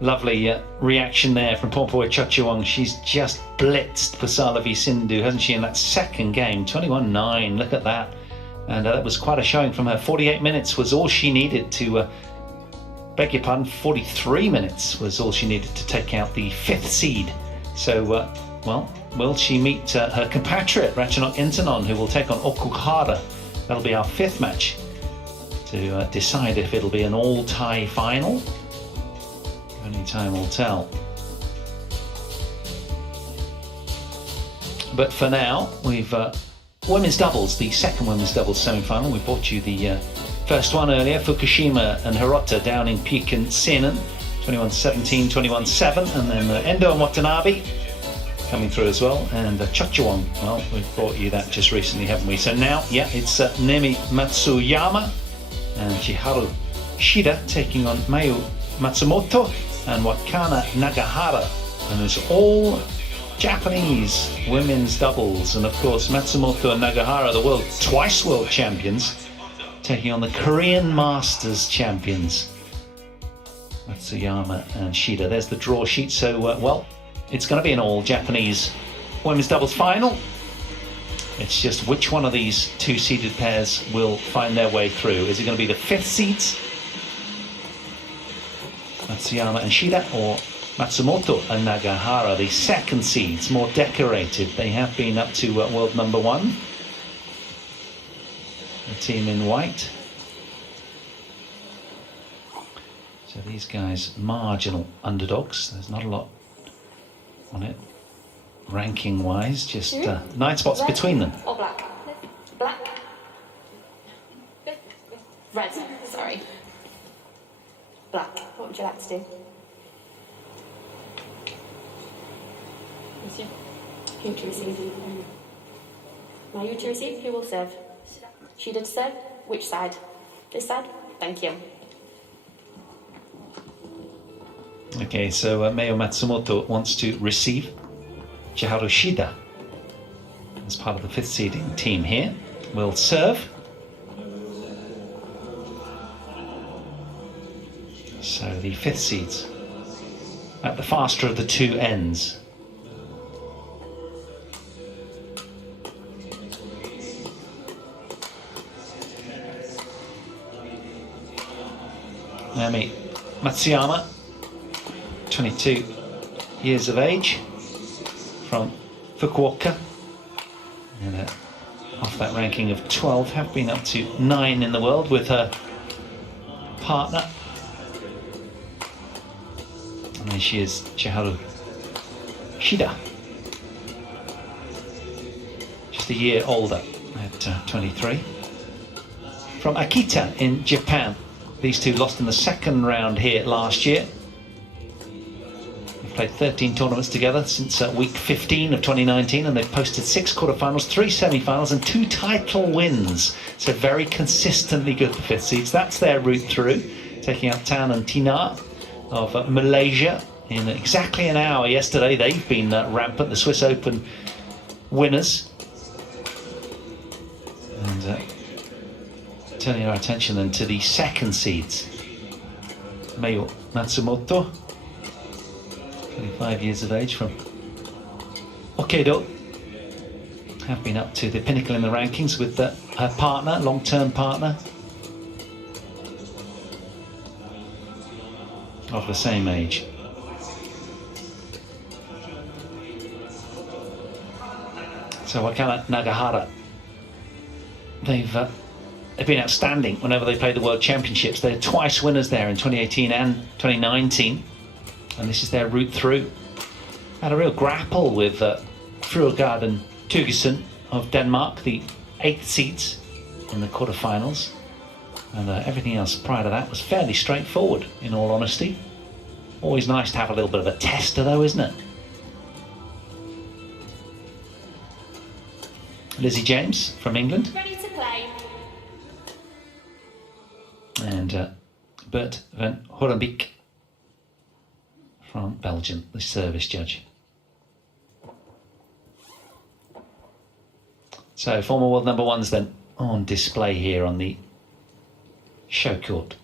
Lovely reaction there from Pompoy Chochuang. She's just blitzed Pasalavi Sindhu, hasn't she, in that second game? 21-9, look at that. And that was quite a showing from her. 48 minutes was all she needed to, beg your pardon, 43 minutes was all she needed to take out the 5th seed. So, well, will she meet her compatriot, Ratchanok Intanon, who will take on Okuhara? That'll be our 5th match to decide if it'll be an all-tie final. Only time will tell. But for now, we've women's doubles, the second women's doubles semi-final. We brought you the first one earlier, Fukushima and Hirota down in Pekin Seinen, 21-17, 21-7, and then Endo and Watanabe coming through as well, and Chochuang. Well, we've brought you that just recently, haven't we? So now, yeah, it's Nemi Matsuyama and Chiharu Shida taking on Mayu Matsumoto and Wakana Nagahara, and it's all Japanese women's doubles. And of course Matsumoto and Nagahara, the twice world champions, taking on the Korean Masters champions Matsuyama and Shida. There's the draw sheet. So well, it's going to be an all Japanese women's doubles final. It's just which one of these two seeded pairs will find their way through. Is it going to be the 5th seeds, Matsuyama and Shida, or Matsumoto and Nagahara, the 2nd seeds, more decorated? They have been up to world number 1. The team in white. So these guys, marginal underdogs. There's not a lot on it, ranking-wise. Just 9 spots Red between them. Or black? Black. Red. Sorry. Black. What would you like to do? Who to receive? Now you to receive. Who will serve? Shida to serve. Which side? This side? Thank you. Okay, so Mayu Matsumoto wants to receive. Chiharu Shida, as part of the 5th seeding team here, will serve. So the 5th seeds at the faster of the two ends. Nami Matsuyama, 22 years of age, from Fukuoka, and off that ranking of 12, have been up to 9 in the world with her partner. And then she is Chiharu Shida, just a year older at 23. From Akita in Japan. These two lost in the 2nd round here last year. They've played 13 tournaments together since week 15 of 2019, and they've posted 6 quarterfinals, 3 semi-finals, and 2 title wins. So very consistently good for 5th seeds. That's their route through, taking out Tan and Tina of Malaysia in exactly an hour yesterday. They've been rampant, the Swiss Open winners. And turning our attention then to the 2nd seeds. Mayu Matsumoto, 25 years of age, from Hokkaido, have been up to the pinnacle in the rankings with her partner, long-term partner, of the same age. So Wakana Nagahara, they've been outstanding whenever they play the World Championships. They're twice winners there in 2018 and 2019, and this is their route through. Had a real grapple with Fruergaard and Tugesen of Denmark, the 8th seeds in the quarterfinals, and everything else prior to that was fairly straightforward, in all honesty. Always nice to have a little bit of a tester though, isn't it? Lizzie James from England. Ready to play. And Bert van Horenbeek from Belgium, the service judge. So former world number 1s then on display here on the show court.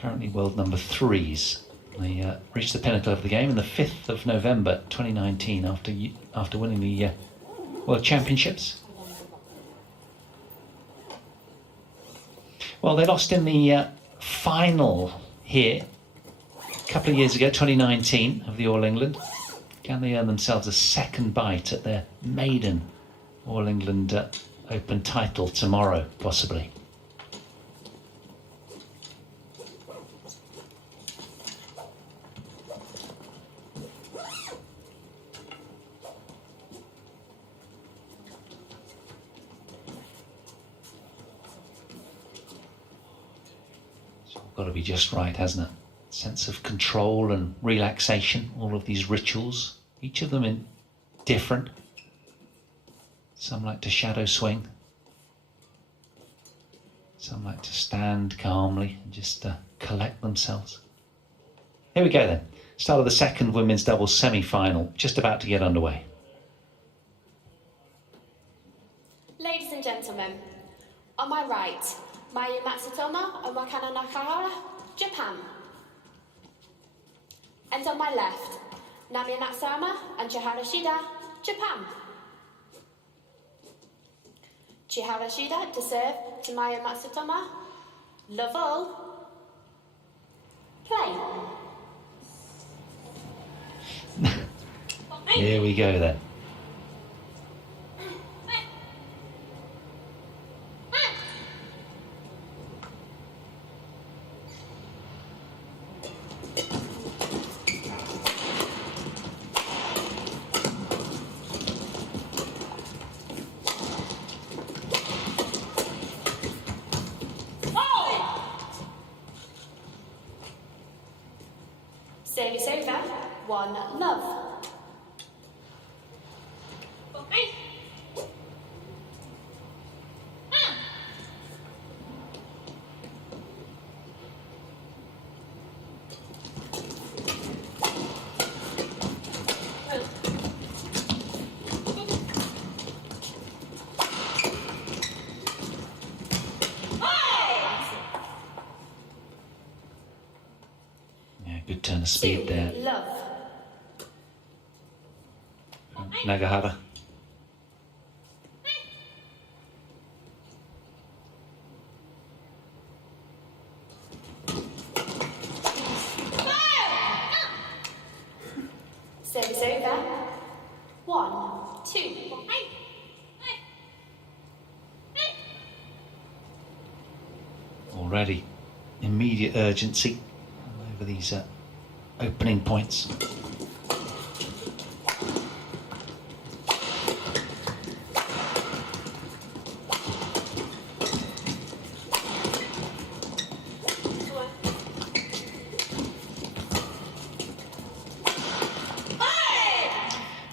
currently world number 3s. They reached the pinnacle of the game on the 5th of November 2019 after winning the World Championships. Well, they lost in the final here a couple of years ago, 2019, of the All England. Can they earn themselves a second bite at their maiden All England Open title tomorrow, possibly? Got to be just right, hasn't it? Sense of control and relaxation, all of these rituals, each of them in different. Some like to shadow swing. Some like to stand calmly and just collect themselves. Here we go then. Start of the second women's doubles semi-final, just about to get underway. Ladies and gentlemen, on my right, Matsumoto and Nagahara, Japan. And on my left, Matsuyama and Shida, Japan. Shida to serve to Matsumoto. Level. Play. Here we go then. Service over, 1-love. Good turn of speed there. Love. Nagahara. Service over. 1-2. Already immediate urgency over these opening points.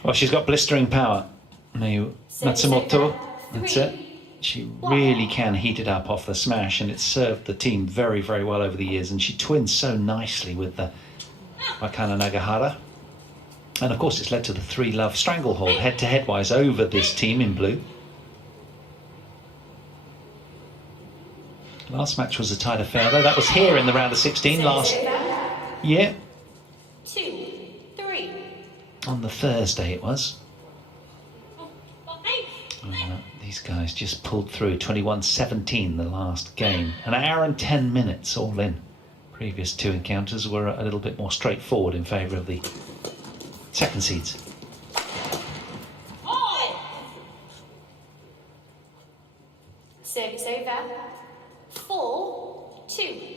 Well, she's got blistering power. Matsumoto, that's it. She really can heat it up off the smash, and it's served the team very, very well over the years, and she twins so nicely with the Nagahara. And of course it's led to the 3-love stranglehold head-to-head wise over this team in blue. Last match was a tight affair though. That was here in the round of 16 last year. 2-3. On the Thursday it was. These guys just pulled through 21-17 the last game. An hour and 10 minutes all in. Previous two encounters were a little bit more straightforward in favour of the second seeds. Service over. 4-2.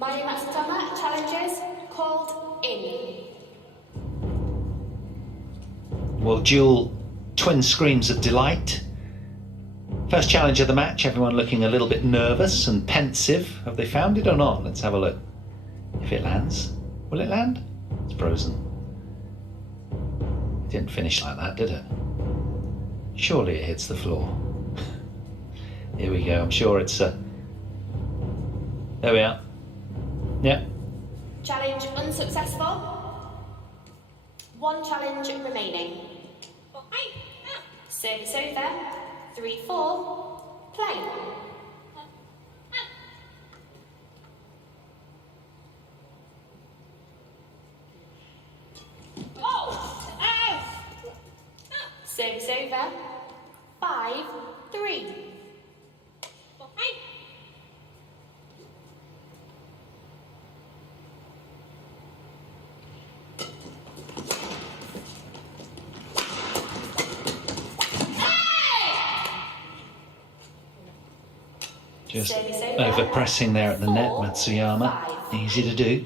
Matsuyama challenges called in. Well, dual twin screams of delight. First challenge of the match, everyone looking a little bit nervous and pensive. Have they found it or not? Let's have a look. If it lands, will it land? It's frozen. It didn't finish like that, did it? Surely it hits the floor. Here we go. I'm sure it's there we are. Yeah. Challenge unsuccessful. One challenge remaining. Service over. 3-4. Play. Service over. 5-3. Just over pressing there at the net, Matsuyama. Easy to do.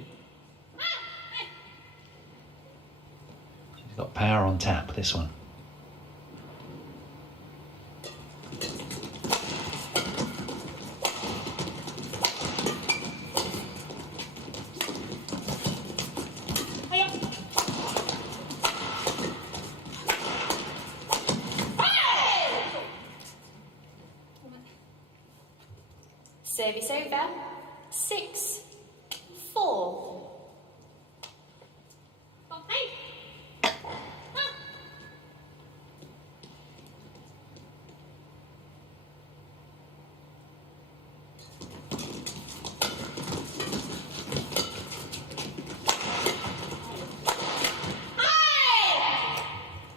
She's got power on tap, this one. Service over. 6-4.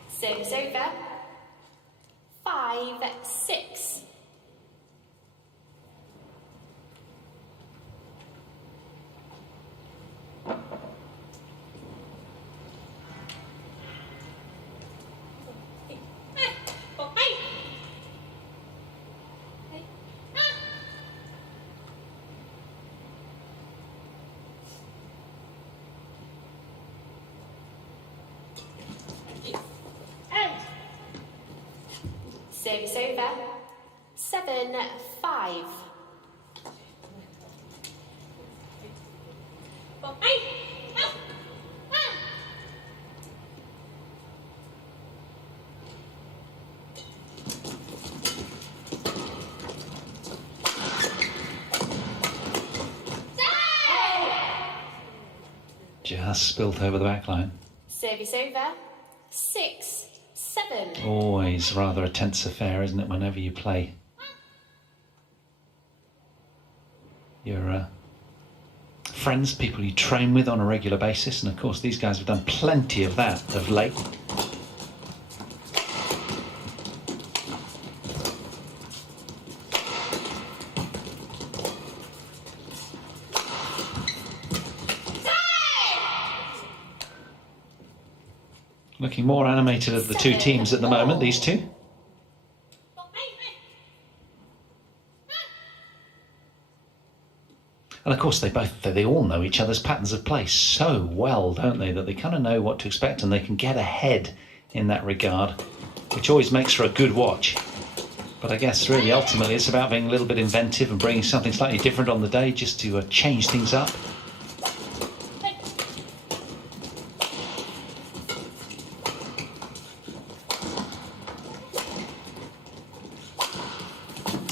Service over. 5-6. Service over. 7-5. Just spilt over the back line. Service over. 6-7. Always rather a tense affair, isn't it, whenever you play your friends, people you train with on a regular basis. And of course these guys have done plenty of that of late. Looking more animated of the two teams at the moment, these two. And of course they all know each other's patterns of play so well, don't they, that they kind of know what to expect and they can get ahead in that regard, which always makes for a good watch. But I guess really ultimately it's about being a little bit inventive and bringing something slightly different on the day just to change things up.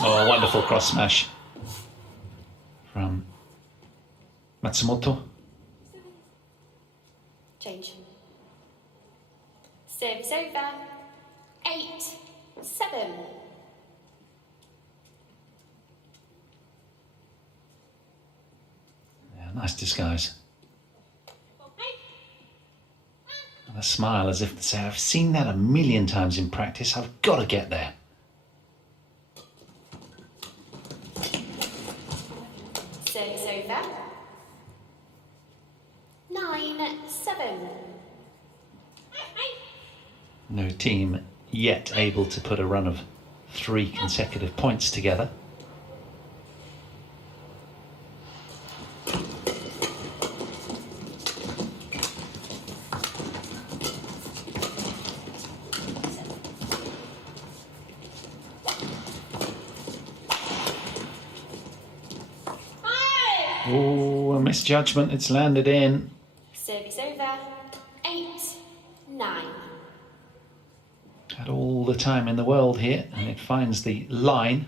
Oh, a wonderful cross smash from Matsumoto. Change. Service over. 8-7. Yeah, nice disguise. And a smile as if to say, I've seen that a million times in practice, I've got to get there. Service over. 9-7. No team yet able to put a run of 3 consecutive points together. Oh, a misjudgment, it's landed in. Service over. 8-9. Had all the time in the world here, and it finds the line.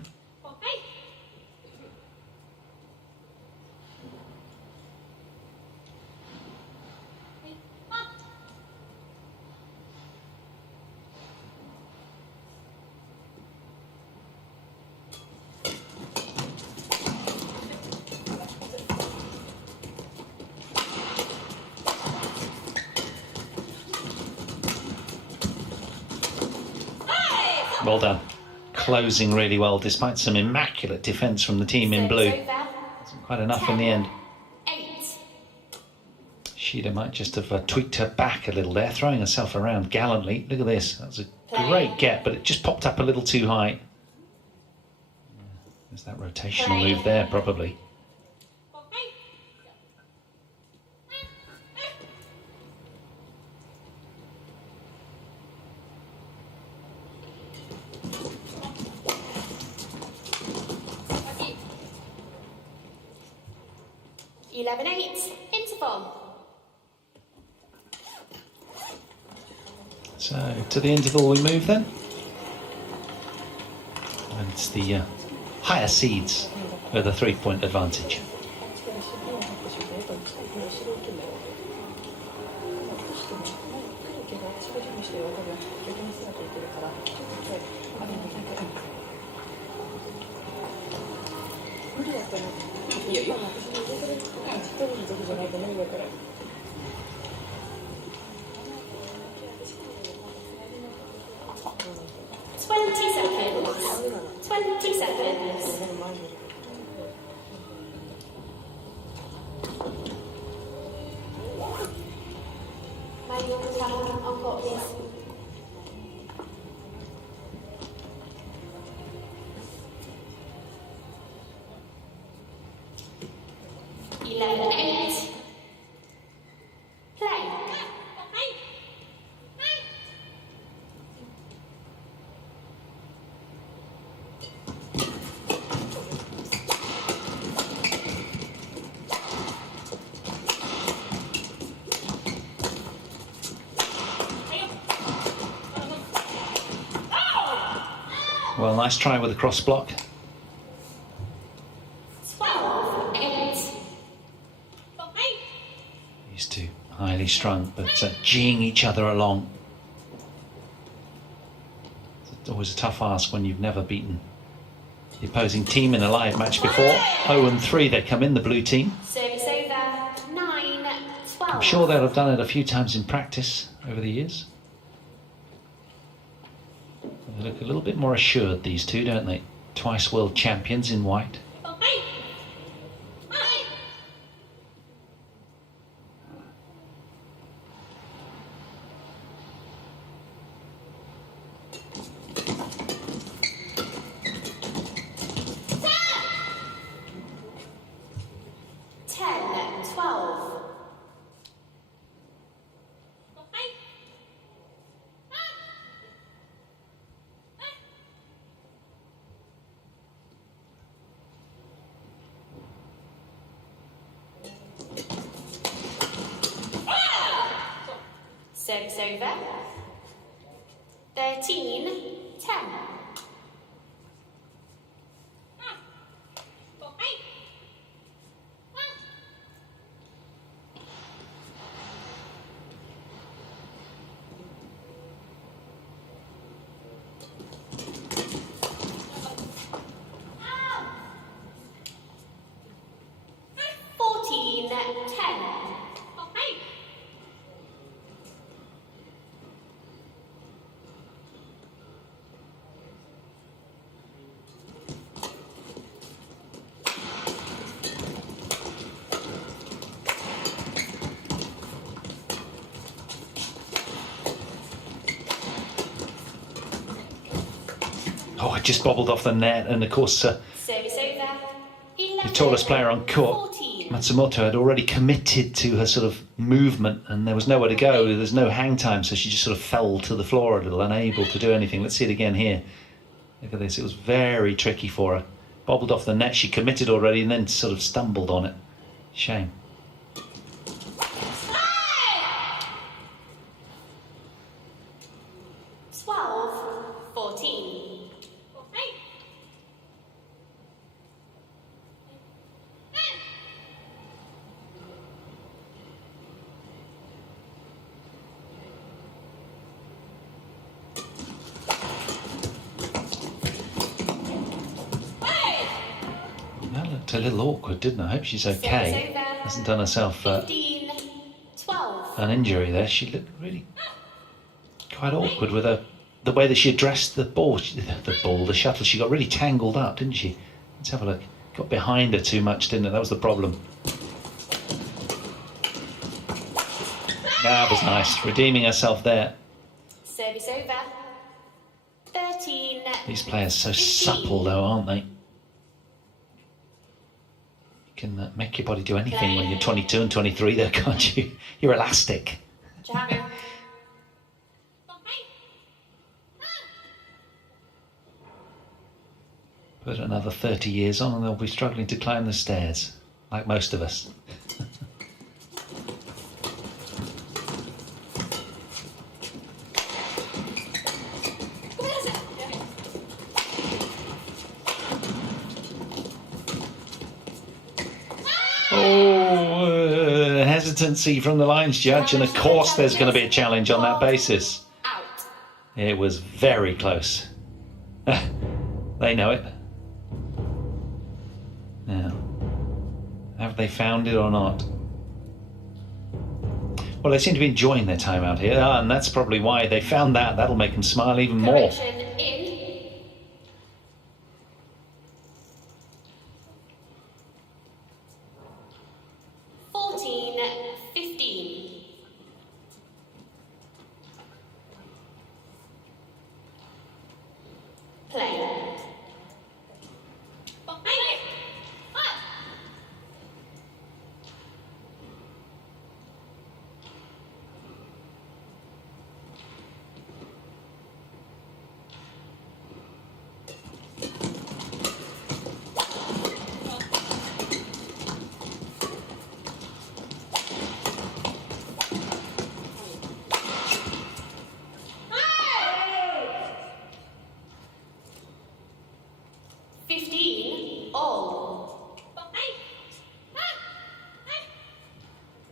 Well done. Closing really well, despite some immaculate defence from the team in blue. Wasn't quite enough in the end. 8. Shida might just have tweaked her back a little there, throwing herself around gallantly. Look at this. That was a great get, but it just popped up a little too high. There's that rotational move there, probably. Interval. So to the interval we move then. And it's the higher seeds with a 3-point advantage. Well, nice try with the cross block. 12-8. These two highly strung, but geeing each other along. It's always a tough ask when you've never beaten the opposing team in a live match before. 0-3 they come in, the blue team. Service over. 9-12. I'm sure they'll have done it a few times in practice over the years. They look a little bit more assured, these two, don't they? Twice world champions in white. Service over. 13-10. Oh, it just bobbled off the net, and of course Service over. the tallest player on court, 14. Matsumoto, had already committed to her sort of movement, and there was nowhere to go. There's no hang time, so she just sort of fell to the floor a little, unable to do anything. Let's see it again here. Look at this. It was very tricky for her. Bobbled off the net. She committed already and then sort of stumbled on it. Shame. That looked a little awkward, didn't I? I hope she's okay. Hasn't done herself 15-12. an injury there. She looked really quite awkward with her the way that she addressed the shuttle, she got really tangled up, didn't she? Let's have a look. Got behind her too much, didn't it? That was the problem. That was nice, redeeming herself there. Service over. 13. These players so 15. supple, though, aren't they? You can make your body do anything when you're 22 and 23, though, can't you? You're elastic. Put another 30 years on and they'll be struggling to climb the stairs, like most of us. Hesitancy from the lines judge, and of course there's going to be a challenge on that basis. It was very close. They know it. Now, have they found it or not? Well, they seem to be enjoying their time out here, and that's probably why they found that. That'll make them smile even more. Correction in. 14, 15. Play.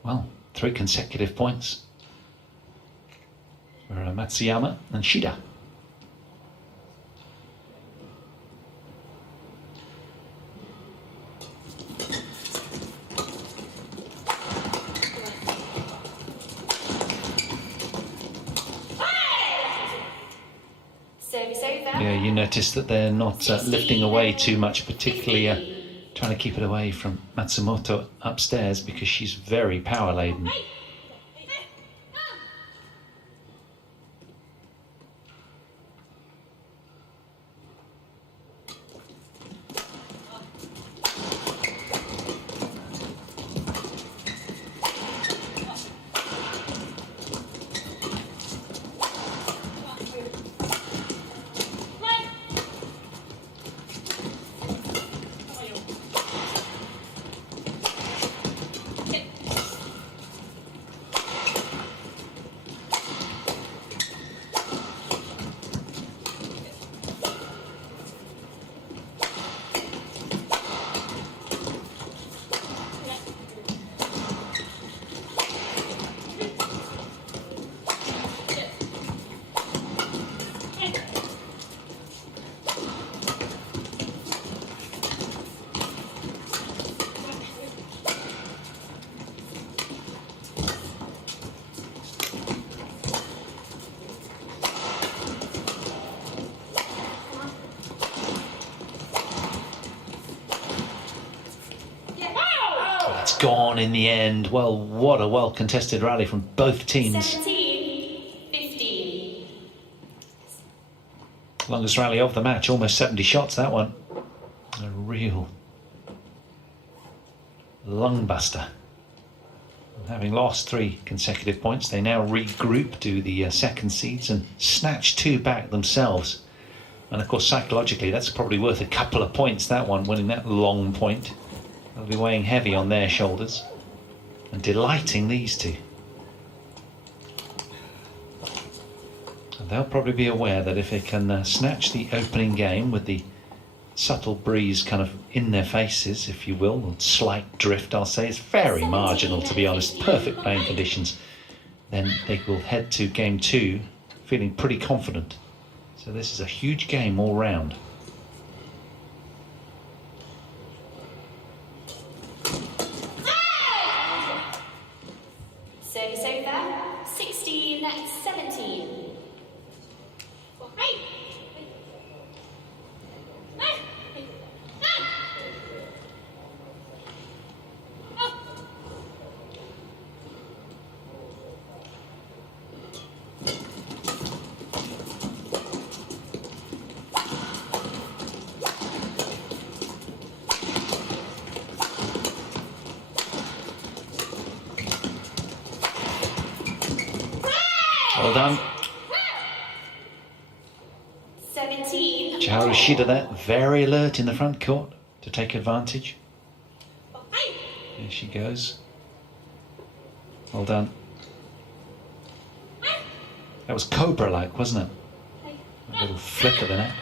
Well, 3 consecutive points for Matsuyama and Shida. Yeah, you notice that they're not lifting away too much, particularly trying to keep it away from Matsumoto upstairs because she's very power laden. Gone in the end. Well, what a well-contested rally from both teams. 17-15. Longest rally of the match, almost 70 shots, that one. A real lungbuster. Having lost 3 consecutive points, they now regroup to the second seeds and snatch 2 back themselves. And of course, psychologically, that's probably worth a couple of points, that one, winning that long point. They'll be weighing heavy on their shoulders and delighting these two. And they'll probably be aware that if they can snatch the opening game with the subtle breeze kind of in their faces, if you will, and slight drift, I'll say, it's very marginal, to be honest, perfect playing conditions, then they will head to game 2 feeling pretty confident. So this is a huge game all round. Service over. 16-17. Well done. 17. Chiharu Shida there, very alert in the front court to take advantage. There she goes. Well done. That was Cobra-like, wasn't it? A little flick of the net.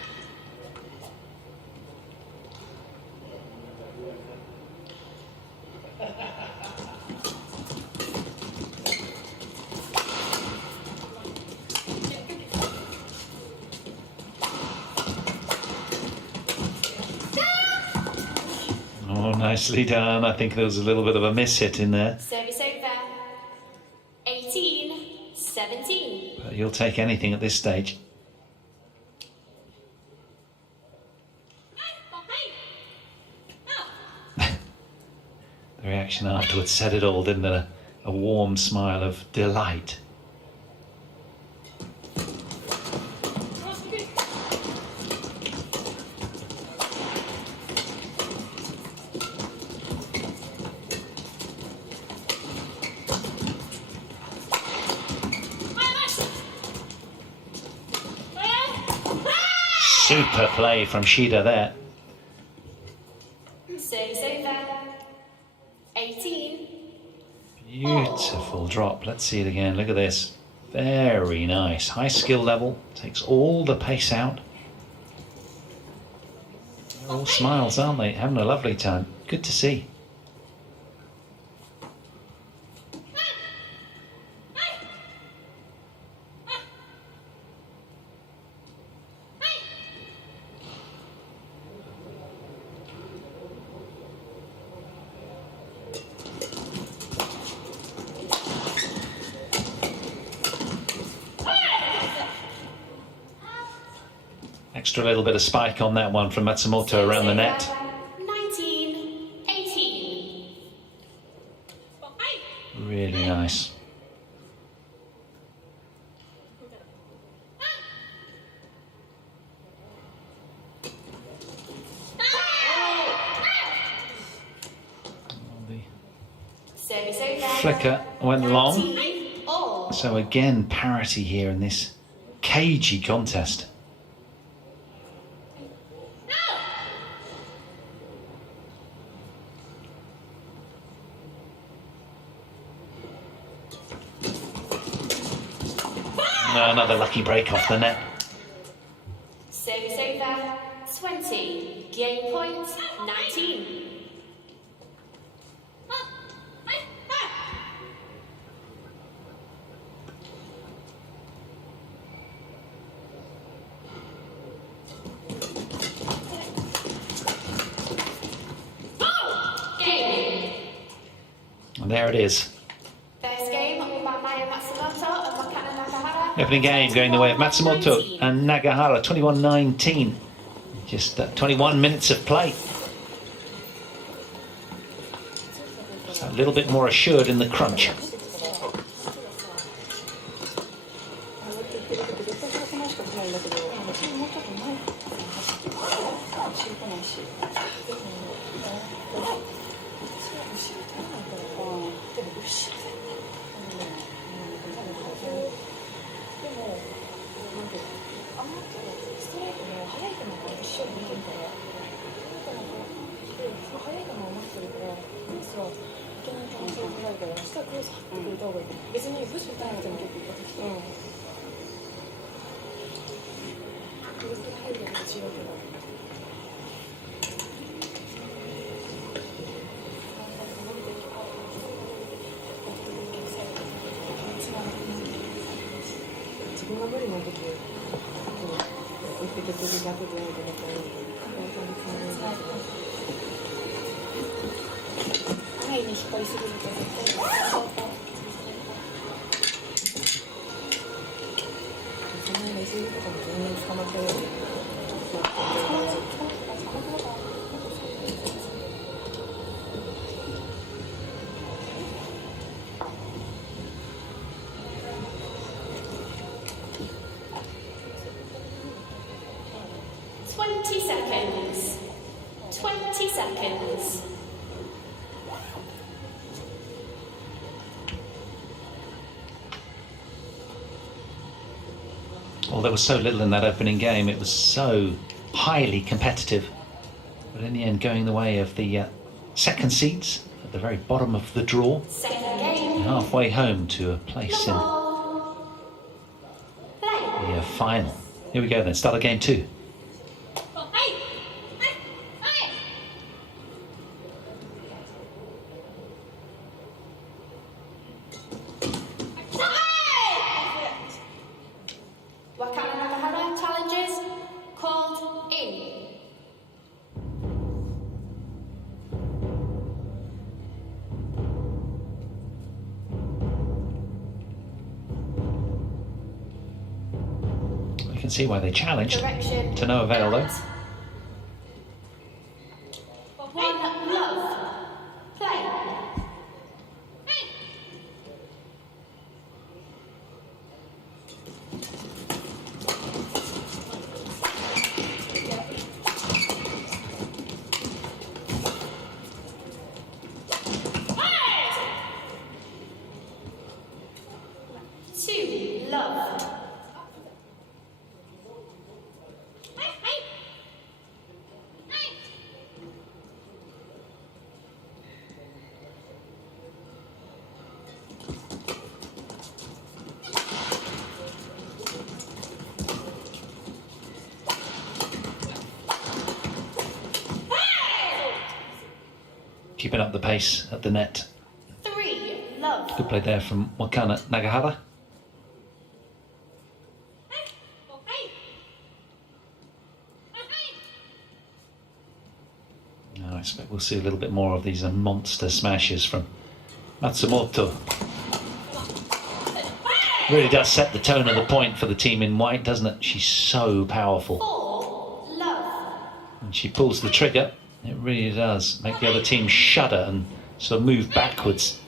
Oh, nicely done. I think there was a little bit of a miss hit in there. Service over. 18, 17. But you'll take anything at this stage. The reaction afterwards said it all, didn't it? A warm smile of delight. Super play from Shida there. Service over. 18. Beautiful drop. Let's see it again. Look at this. Very nice. High skill level. Takes all the pace out. They're all smiles, aren't they? Having a lovely time. Good to see. Extra little bit of spike on that one from Matsumoto around the net. 19, 18. Really nice. Service over. Flicker went long. 19, all. So again, parity here in this cagey contest. Another lucky break off the net. Service over. 20. Game point. 19. Game. And there it is. First game won by Matsumoto and Nagahara. Opening game going the way of Matsumoto and Nagahara, 21-19. Just 21 minutes of play. So a little bit more assured in the crunch. Seconds. 20 seconds. Well, there was so little in that opening game. It was so highly competitive. But in the end, going the way of the second seeds at the very bottom of the draw. Halfway home to a place in the final. Here we go then, start of game 2. Nagahara challenges called in. You can see why they challenged. Direction. To no avail though. One love. Play. Two love. Keeping up the pace at the net. Three love. Good play there from Nagahara. I expect we'll see a little bit more of these monster smashes from Matsumoto. Really does set the tone of the point for the team in white, doesn't it? She's so powerful. Four love. And she pulls the trigger. It really does make the other team shudder and sort of move backwards.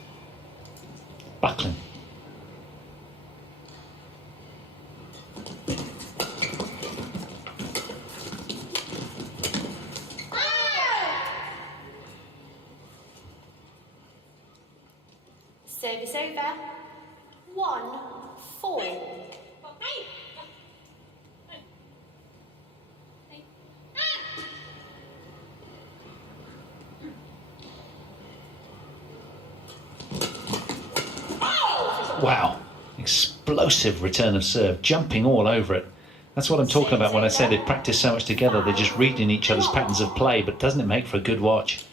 Buckling. Service over. 1-4. Wow, explosive return of serve, jumping all over it. That's what I'm talking about when I say they've practiced so much together. They're just reading each other's patterns of play, but doesn't it make for a good watch?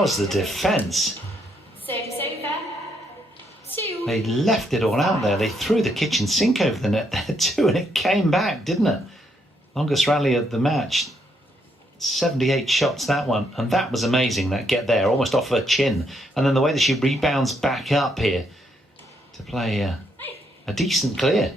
How's the defence? Service over. 2. They left it all out there. They threw the kitchen sink over the net there too, and it came back, didn't it? Longest rally of the match. 78 shots, that one. And that was amazing, that get there, almost off her chin. And then the way that she rebounds back up here to play a decent clear.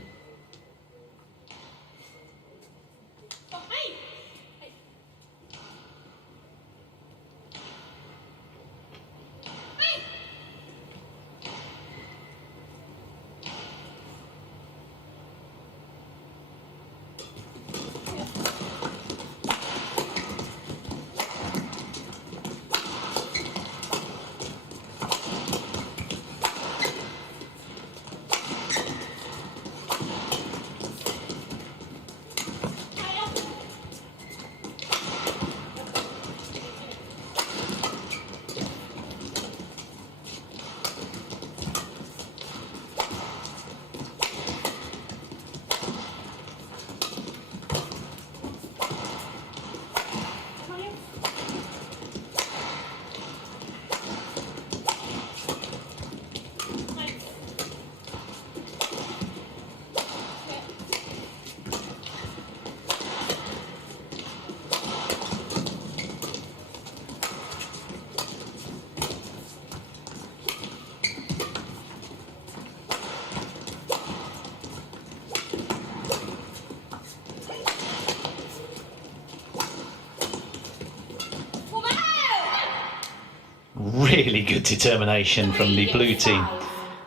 really good determination from the blue team.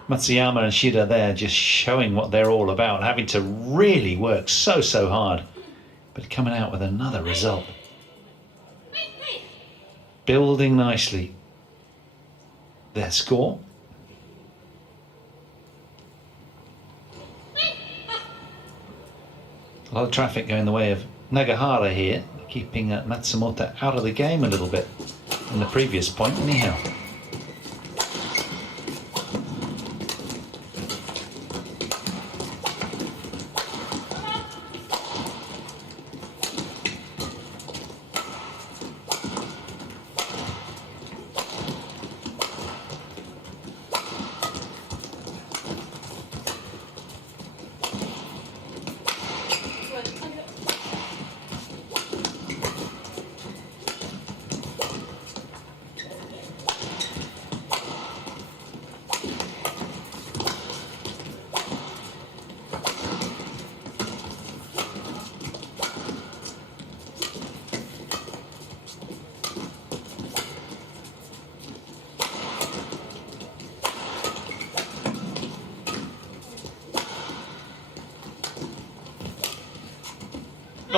Matsuyama and Shida there just showing what they're all about, having to really work so hard, but coming out with another result. Building nicely their score. A lot of traffic going the way of Nagahara here, keeping Matsumoto out of the game a little bit in the previous point anyhow.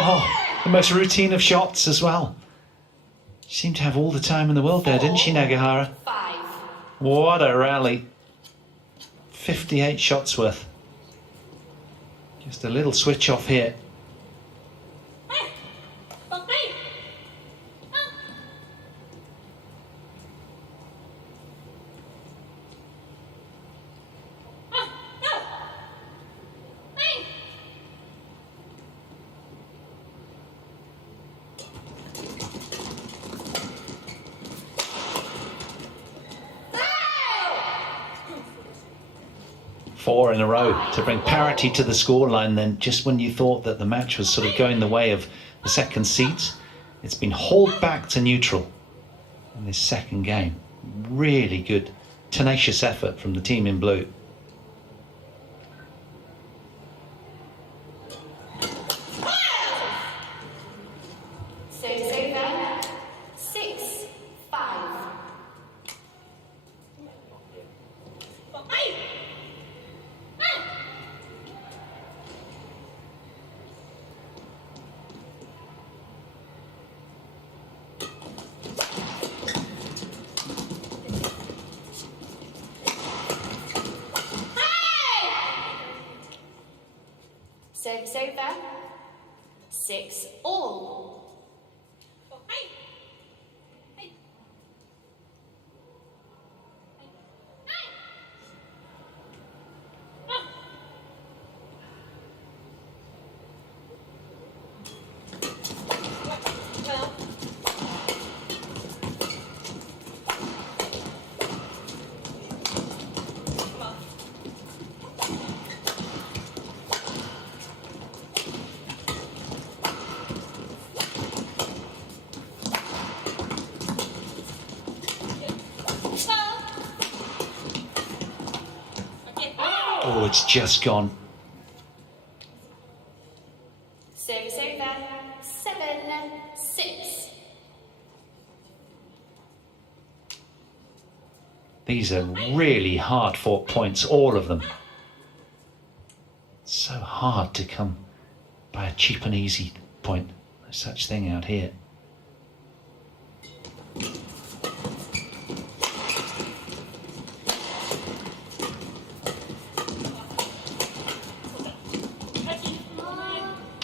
Oh, the most routine of shots as well. She seemed to have all the time in the world there, didn't she, Nagahara? 5. What a rally. 58 shots worth. Just a little switch off here. Four in a row to bring parity to the scoreline then, just when you thought that the match was sort of going the way of the second seeds. It's been hauled back to neutral in this second game. Really good, tenacious effort from the team in blue. Service over. 6 all. Oh, it's just gone. Service over. 7-6. These are really hard fought points, all of them. So hard to come by a cheap and easy point. No such thing out here.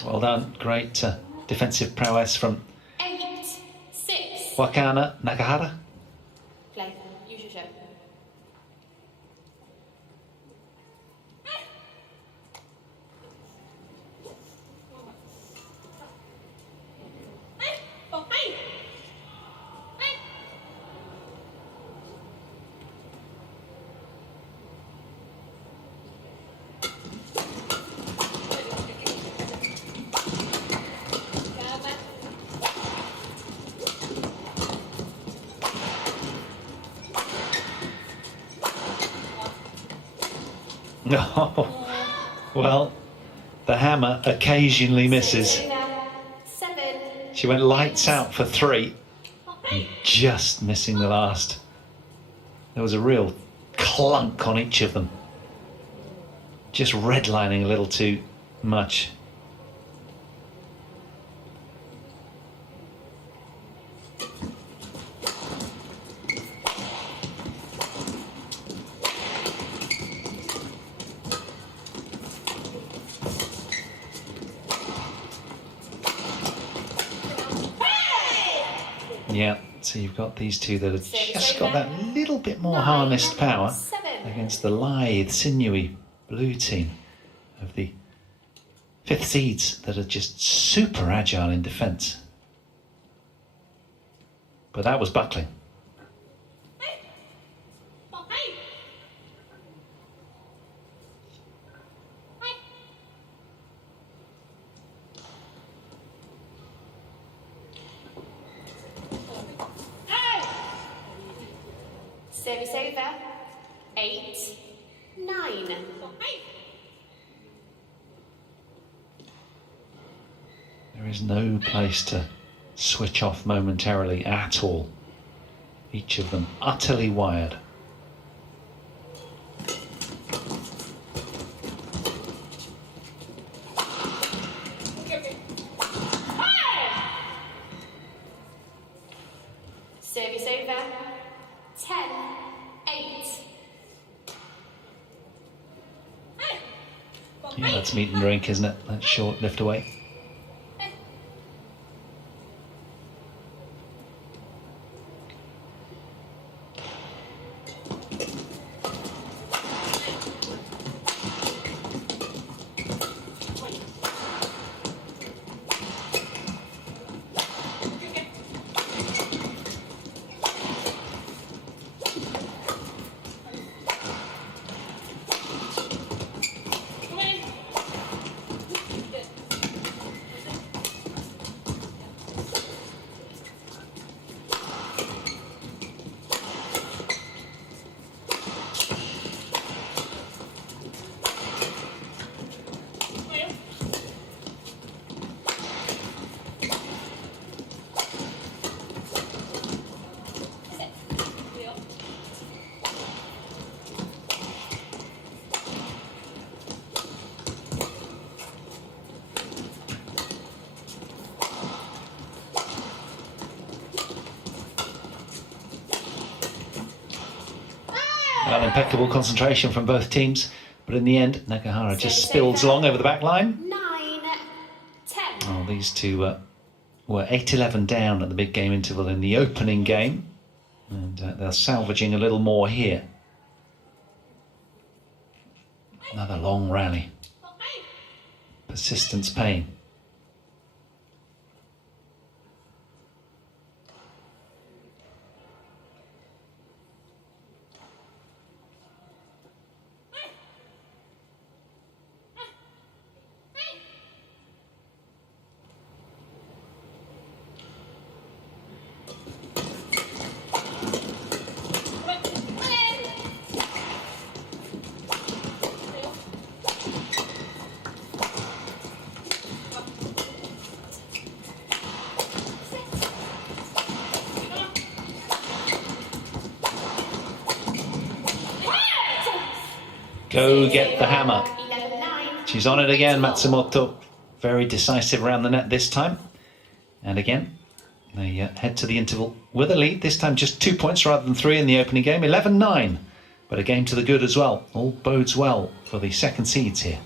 Well done, great defensive prowess from 8-6. Wakana Nagahara. Play. Use your show. Oh, well, the hammer occasionally misses. 7. She went lights out for 3, and just missing the last. There was a real clunk on each of them. Just redlining a little too much. Yeah, so you've got these two that have just got that little bit more harnessed power against the lithe, sinewy blue team of the fifth seeds that are just super agile in defence. But that was buckling. Service over. 8, 9. There is no place to switch off momentarily at all. Each of them utterly wired. Service over. 10, 8. Yeah, that's meat and drink, isn't it? That short lift away. Well, impeccable concentration from both teams, but in the end, Nagahara just spills along over the back line. 9, 10. Oh, these two were 8-11 down at the big game interval in the opening game, and they're salvaging a little more here. Another long rally. Persistence pain. Go get the hammer. She's on it again, Matsumoto. Very decisive around the net this time. And again, they head to the interval with a lead. This time just 2 points rather than 3 in the opening game. 11-9. But a game to the good as well. All bodes well for the second seeds here.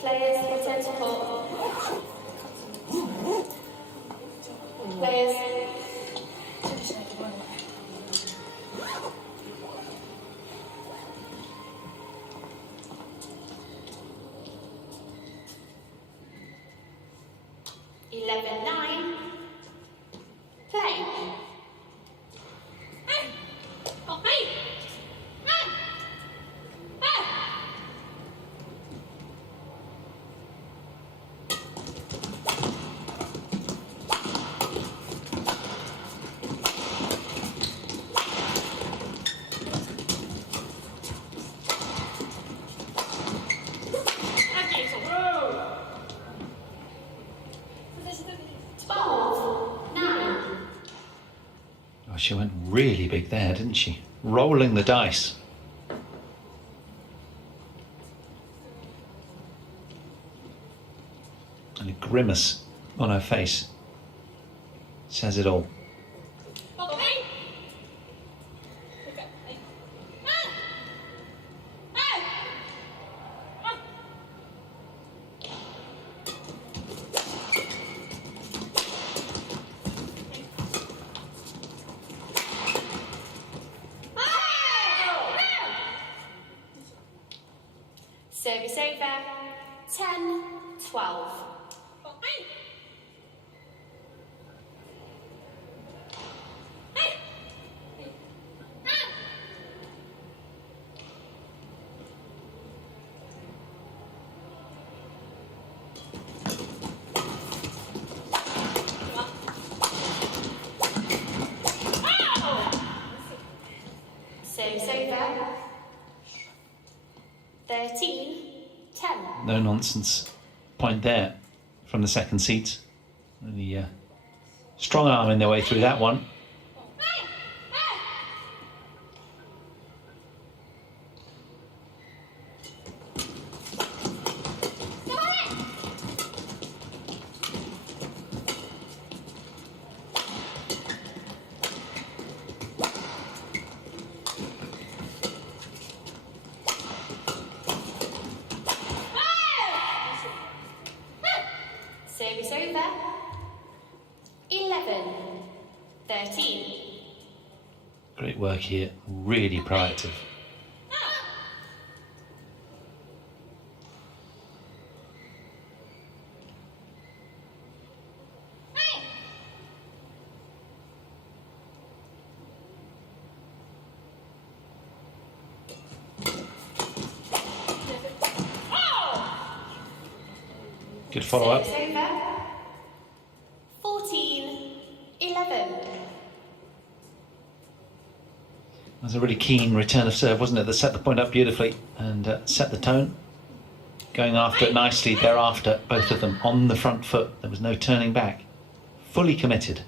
Players, return to court. Players. Play. She went really big there, didn't she? Rolling the dice. And a grimace on her face says it all. Service over. 10-12. Service over. 13-10. No nonsense point there from the second seat. Really strong arming their way through that one. Service over. 11-13. Great work here, really proactive. Good follow-up. Service over. 14-11. It was a really keen return of serve, wasn't it, that set the point up beautifully and set the tone. Going after it nicely thereafter, both of them on the front foot. There was no turning back. Fully committed.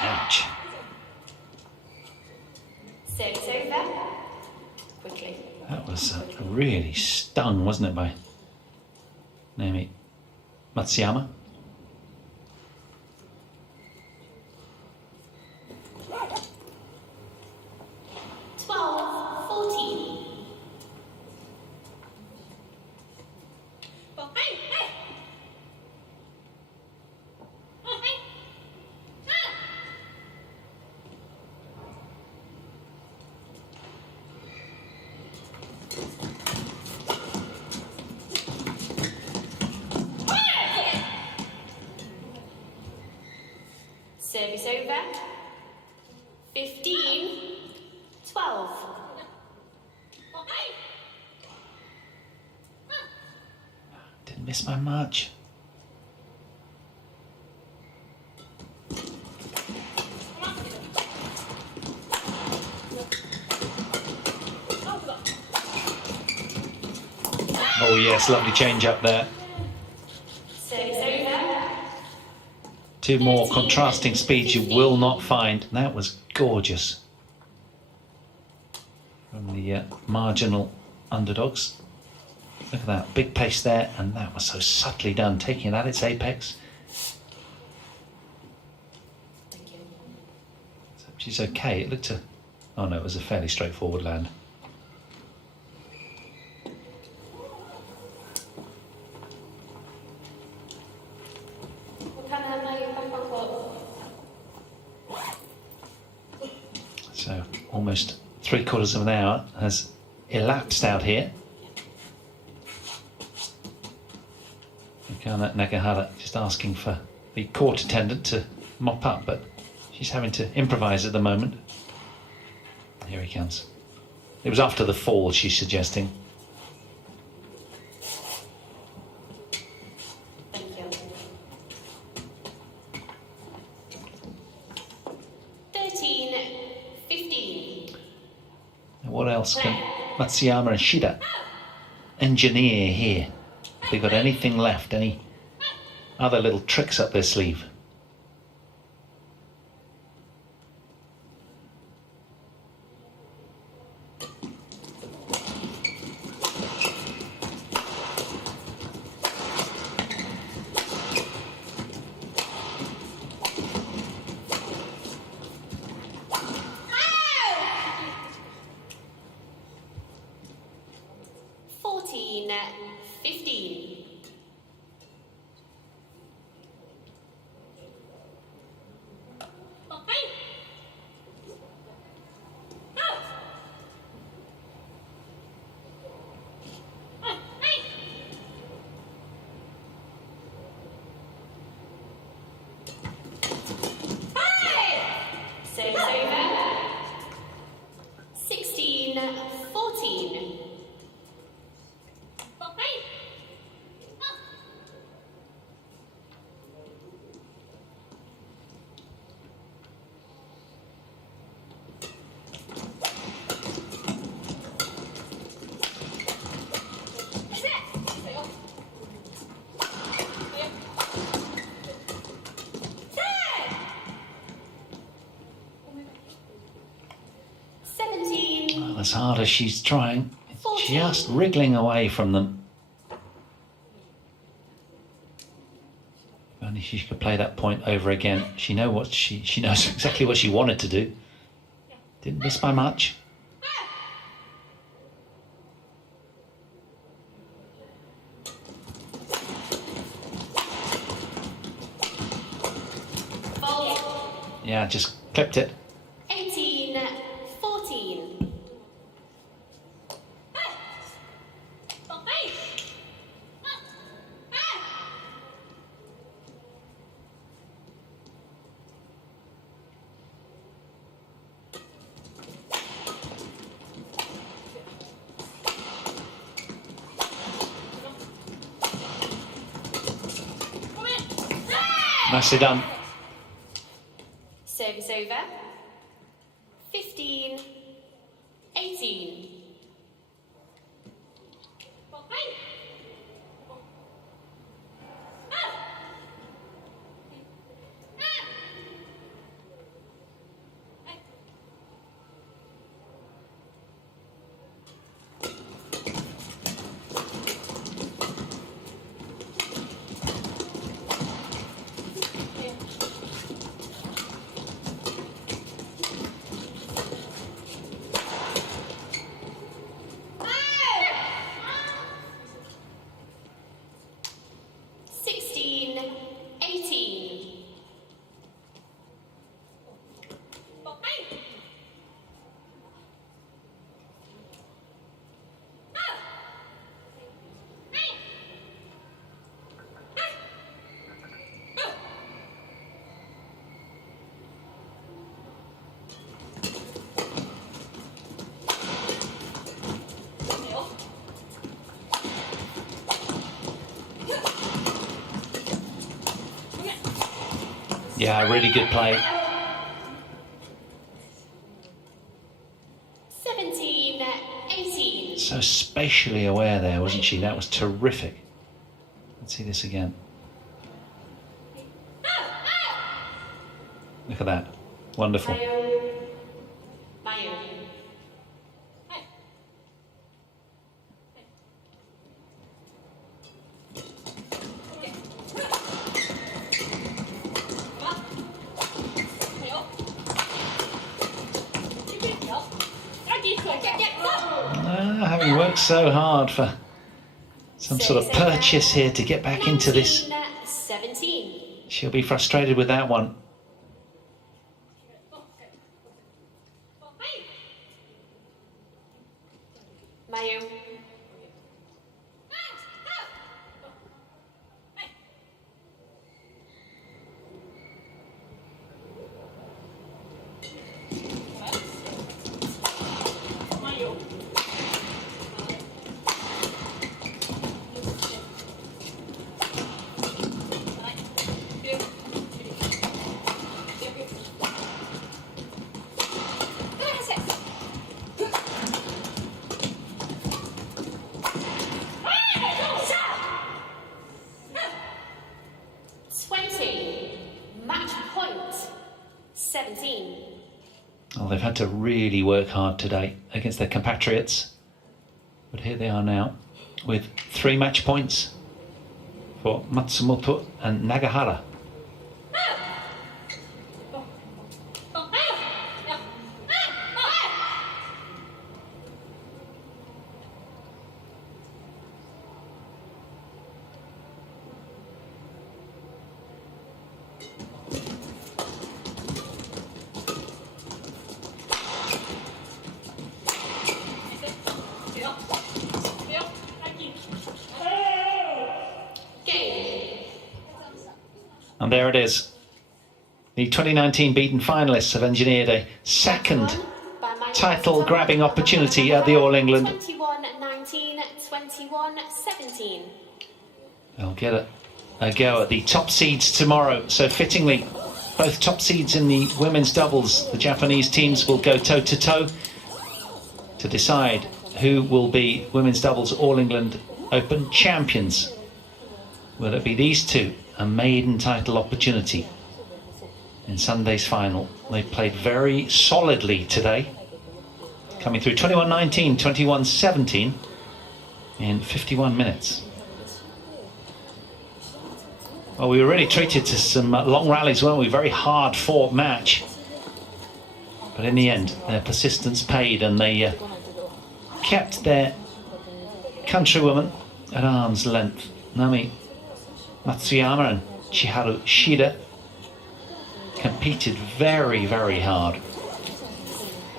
Ouch. Service over. Quickly. That was really stung, wasn't it, by Naomi Matsuyama? Service over. 15-12. Didn't miss by much. Oh yes, lovely change up there. Service over. Two more contrasting speeds you will not find. That was gorgeous. From the marginal underdogs. Look at that, big pace there, and that was so subtly done, taking it at its apex. Thank you. So she's okay. It looked oh no, it was a fairly straightforward land. So almost 3/4 of an hour has elapsed out here. Nagahara just asking for the court attendant to mop up, but she's having to improvise at the moment. Here he comes. It was after the fall, she's suggesting. Thank you. 13-15. What else can Matsuyama and Shida engineer here? They got anything left? Any other little tricks up their sleeve? Service over. 16-14. Well, as hard as she's trying, it's just wriggling away from them. If only she could play that point over again. She knows exactly what she wanted to do. Didn't miss by much. Yeah, just clipped it. 18-14. Nicely done. Service over. 15-18. Yeah, really good play. 17-18. So spatially aware there, wasn't she? That was terrific. Let's see this again. Look at that. Wonderful. Having worked so hard for some sort of purchase here to get back into this, 17. she'll be frustrated with that one. Mayu. 17. Well, they've had to really work hard today against their compatriots. But here they are now with 3 match points for Matsumoto and Nagahara. And there it is. The 2019 beaten finalists have engineered a second title-grabbing opportunity at the All England. 21-19, 21-17. They'll get a go at the top seeds tomorrow. So fittingly, both top seeds in the women's doubles, the Japanese teams will go toe-to-toe to decide who will be women's doubles All England Open champions. Will it be these two? A maiden title opportunity in Sunday's final. They played very solidly today, coming through 21-19, 21-17 in 51 minutes. Well, we were really treated to some long rallies, weren't we? Very hard fought match. But in the end, their persistence paid, and they kept their countrywoman at arm's length. Nami Matsuyama and Chiharu Shida competed very, very hard.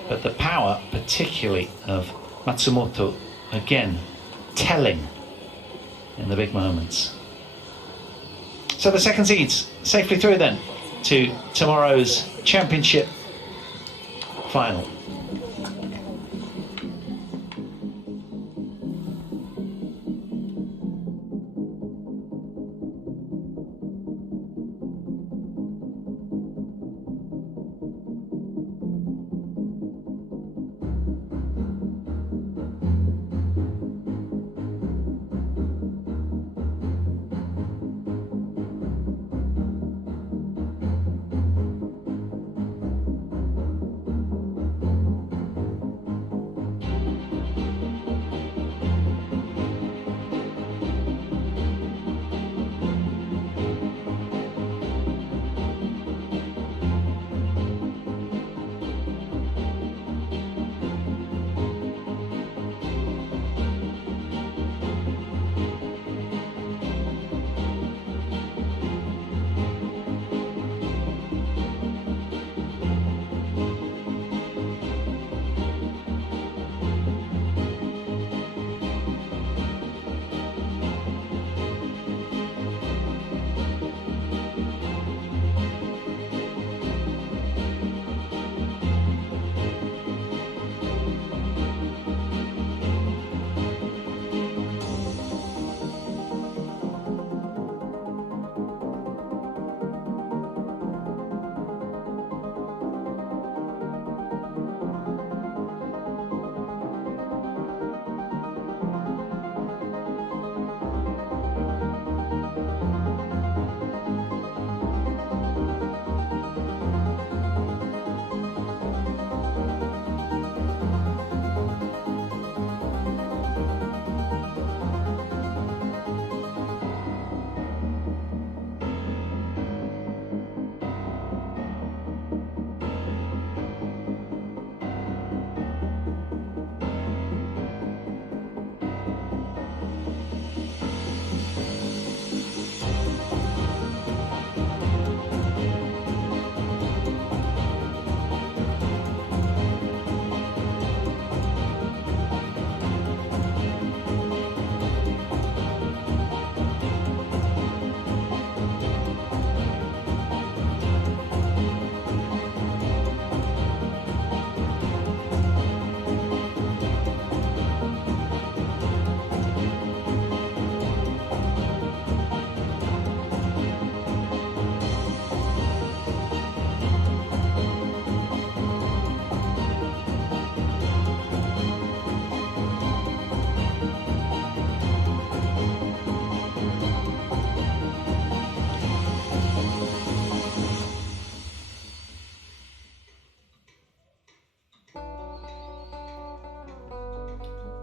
But the power, particularly of Matsumoto, again, telling in the big moments. So the second seeds safely through then to tomorrow's championship final.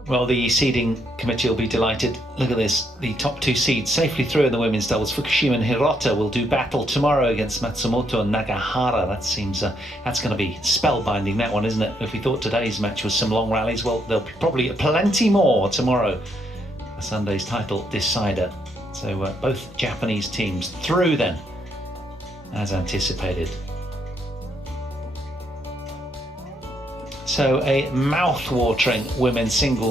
Well, the seeding committee will be delighted. Look at this. The top 2 seeds safely through in the women's doubles. Fukushima and Hirota will do battle tomorrow against Matsumoto and Nagahara. That seems, that's going to be spellbinding, that one, isn't it? If we thought today's match was some long rallies, well, there'll be probably plenty more tomorrow for Sunday's title decider. So both Japanese teams through then, as anticipated. So a mouth-watering women's singles